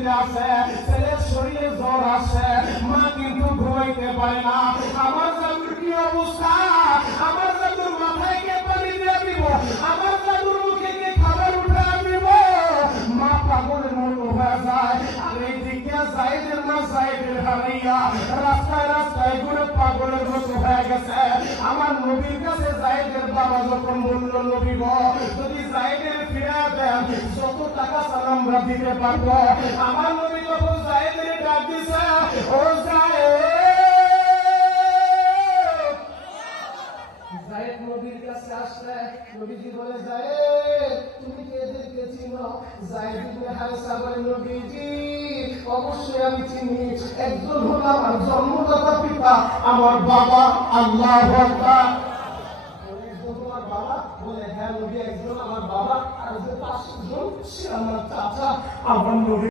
শরীরে আছে, ছেলের শরীরে জ্বর আছে, মা কিন্তু ঘুমাইতে পারে না। আমার জাদুর কি অবস্থা, আমার জাদুর মাথায় কে পানি দিয়ে দিব, আমার জাদুর মুখে কে খাবার উঠে দিব, মা পাগলের মতো হয়ে যায়। আর এই দিকে জায়েদের মা জায়েদের হারাইয়া রাস্তায় রাস্তায় ঘুরে পাগলের মতো হয়ে গেছে। আমার নবীর কাছে জায়েদের বাবা যখন বলল, নবী গো, যদি জায়েদের ফিরে দেন যত টাকা সালাম আমরা দিতে পারবো। আমার নবী যখন জায়েদের ডাক দিছে, ও জায়েদ নবীর কাছে আসলে নবীজি বলে, জায়েদ তুমি কি এদেরকে চিনো? জায়েদ ইবনে হারেসা বলে, নবীজি অবশ্যই আমি চিনি, একজন হলো আমার জন্মদাতা পিতা, আমার বাবা। আল্লাহু আকবার। তোমার বাবা? বলে, হ্যাঁ নবী, একজন আমার বাবা, আর যে পাঁচজন সে আমার চাচা। আমার নবী